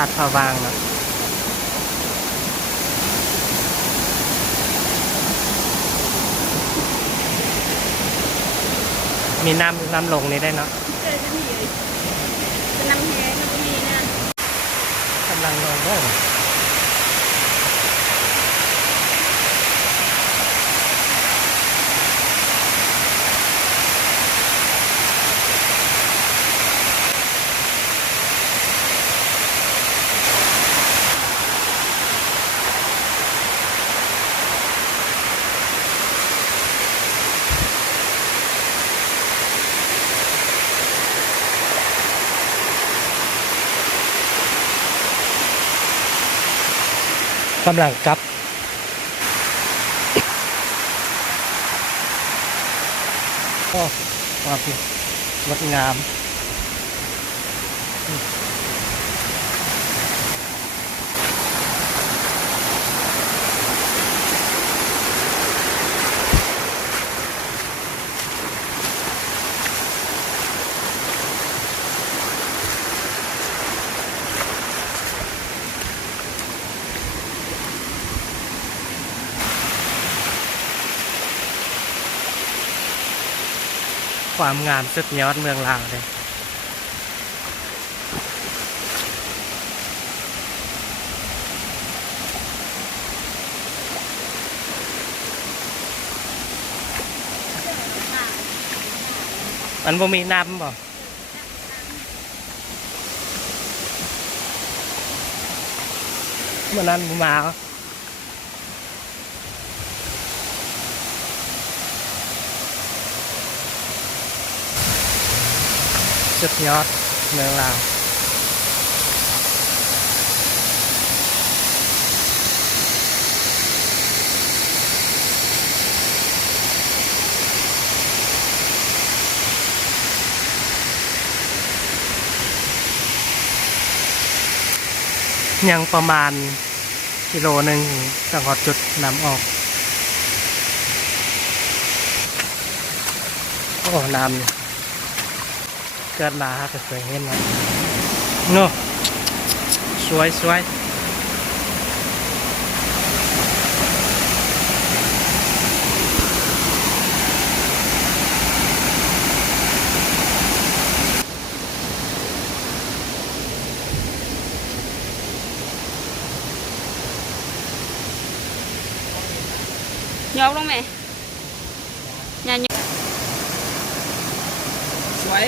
าดผาวางนะมีน้ำลงนี่ได้เนาะเจอจะมีเลยจะนำแหงมันก็มีนะกำลังลงด้วยกำลังกลับโอ้ความงดงามความงามสุดยอดเมืองลาวเลยมันบ่มีน้ำบ่เมื่อนั้นบ่มาเหรอสุดยอดเมืองลาวยังประมาณกิโลหนึ่งจากหอดจุดนำออกโอ้น้ำเกิดมาจะสวยเห็นไหมโน่สวยสวยยกลงไหมอย่าสวย